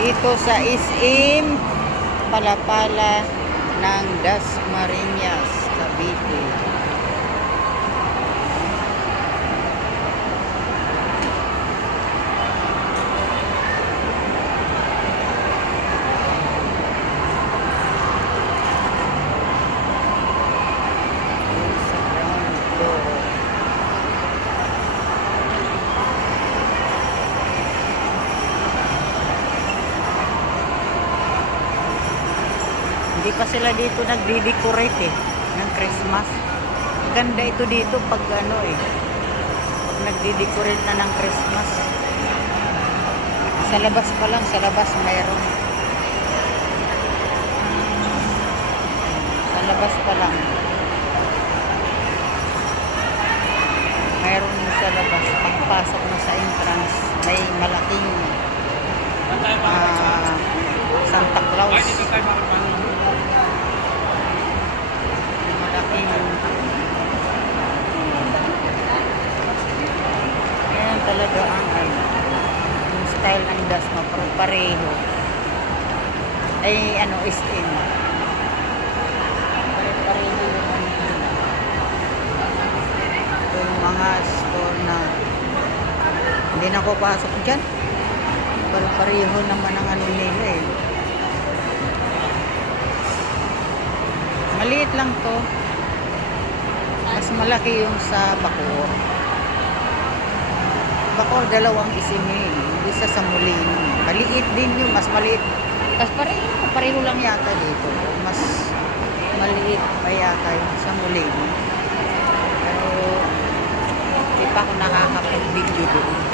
Dito sa SM Palapala ng Dasmariñas, Cavite. Sa ground floor. Hindi pa sila dito nagde-decorate ng Christmas. Ganda ito dito pag ano pag nagde-decorate na ng Christmas. Sa labas pa lang, sa labas mayroon. Sa labas pa lang. Mayroon sa labas. Pagpasok mo sa entrance, may malaking Santa Claus. Malaking ayan talaga ang yung style ng Dasma, pareho ay SM pareho yung ito yung mga store na hindi na ako pasok dyan. Pareho naman ang ano nila maliit lang to, mas malaki yung sa Bacoor. Bacoor dalawang isimin, isa sa Molino, maliit din yung mas maliit, tapos pareho lang yata dito, mas maliit pa yata yung sa Molino, pero hindi pa ako nakakapag-video doon.